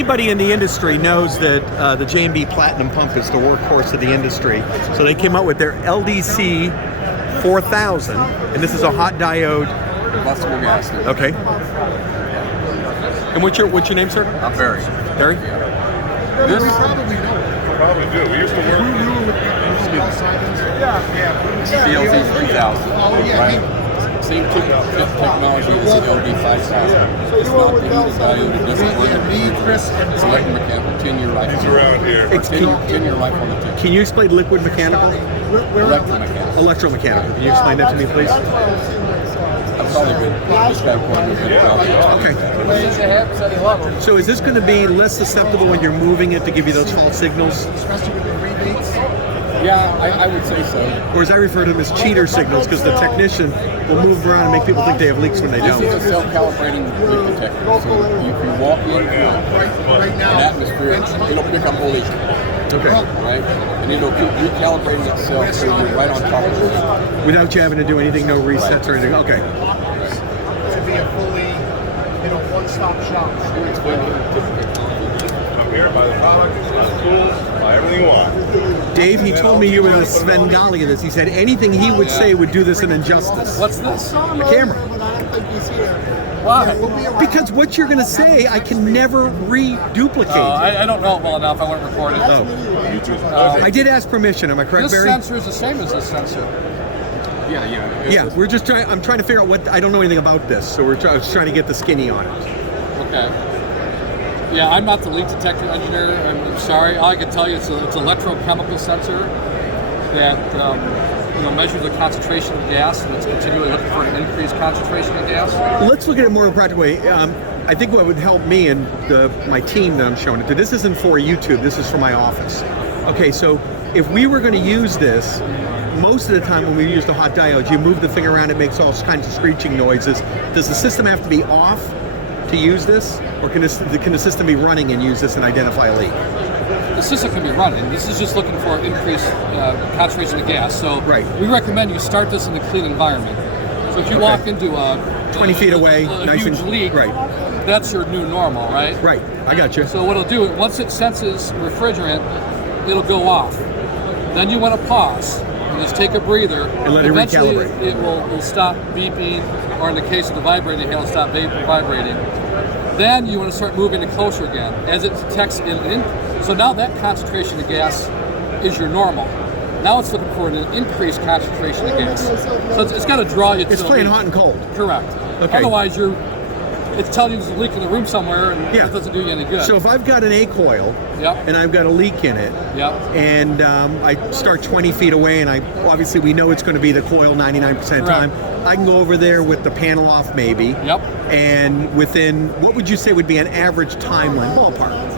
anybody in the industry knows that the J&B Platinum pump is the workhorse of the industry. So they came out with their LDC 4000, and this is a hot diode. Combustible gas. Okay. And what's your name, sir? I'm Barry. Barry? This Probably do. We used to work CLT 3000, right? Same technology as the LD 5000. It's not the heated diode. It doesn't work. It's electromechanical, 10-year life. He's around here. 10-year life on the tip. Can you explain liquid mechanical? Electromechanical. Electromechanical. Can you explain that to me, please? I'm probably good. This guy probably good. Okay. So is this going to be less susceptible when you're moving it to give you those false signals? Yeah, I would say so. Or as I refer to them as cheater signals, because the technician will move around and make people think they have leaks when they don't. This is a self-calibrating leak detector. So you can walk into an atmosphere, it'll pick up all these. Okay. Right? And it'll keep recalibrating itself so you're right on top of it. Without you having to do anything, no resets or anything. Okay. To be a fully, one-stop shop. I'm here by the product, the tools, buy everything you want. Dave, he told me you were the Svengali of this. He said anything he would say would do this an injustice. What's this? The camera. But I don't think he's here. Why? Because what you're going to say, I can never reduplicate. I don't know it well enough. I won't record it. Oh. I did ask permission. Am I correct, This Barry? sensor is the same as this sensor. Yeah, we're just trying. I'm trying to figure out what. I don't know anything about this, so I was trying to get the skinny on it. Okay. Yeah, I'm not the leak detector engineer. I'm sorry. All I can tell you is it's an electrochemical sensor that measures the concentration of gas, and it's continually looking for an increased concentration of gas. Let's look at it more in a practical way. I think what would help me and my team that I'm showing it to. This isn't for YouTube. This is for my office. Okay, so if we were going to use this, most of the time when we use the hot diodes, you move the thing around, it makes all kinds of screeching noises. Does the system have to be off to use this, or can the system be running and use this and identify a leak? The system can be running. This is just looking for increased concentration of gas. So we recommend you start this in a clean environment. So if you walk into a 20 feet away, a nice huge and leak, that's your new normal, right? Right. I got you. So what it'll do, once it senses refrigerant, it'll go off. Then you want to pause and just take a breather. And let it Eventually, recalibrate. it will stop beeping, or in the case of the vibrating, it'll stop vibrating. Then you want to start moving it closer again as it detects in. So now that concentration of gas is your normal. Now it's looking for an increased concentration of gas. So it's got to draw you to It's playing hot and cold. Correct. Okay. Otherwise, it's telling you there's a leak in the room somewhere, and it doesn't do you any good. So if I've got an A coil and I've got a leak in it, and I start 20 feet away, and obviously we know it's going to be the coil 99% of the time, I can go over there with the panel off maybe, and within, what would you say would be an average timeline, ballpark?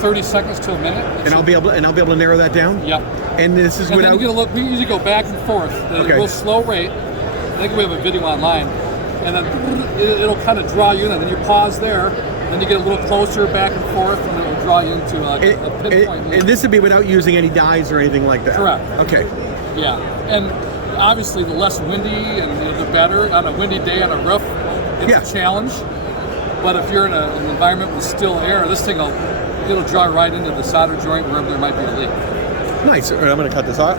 30 seconds to a minute. And I'll be able to narrow that down? Yep. And this is and without... then you look, we usually go back and forth at a real slow rate. I think we have a video online. And then it'll kind of draw you in, and then you pause there, and then you get a little closer back and forth, and it'll draw you into a pinpoint. And this would be without using any dyes or anything like that? Correct. Okay. Yeah. And obviously the less windy and the better. On a windy day on a roof, it's a challenge. But if you're in an environment with still air, this thing it'll draw right into the solder joint wherever there might be a leak. Nice. All right, I'm going to cut this off.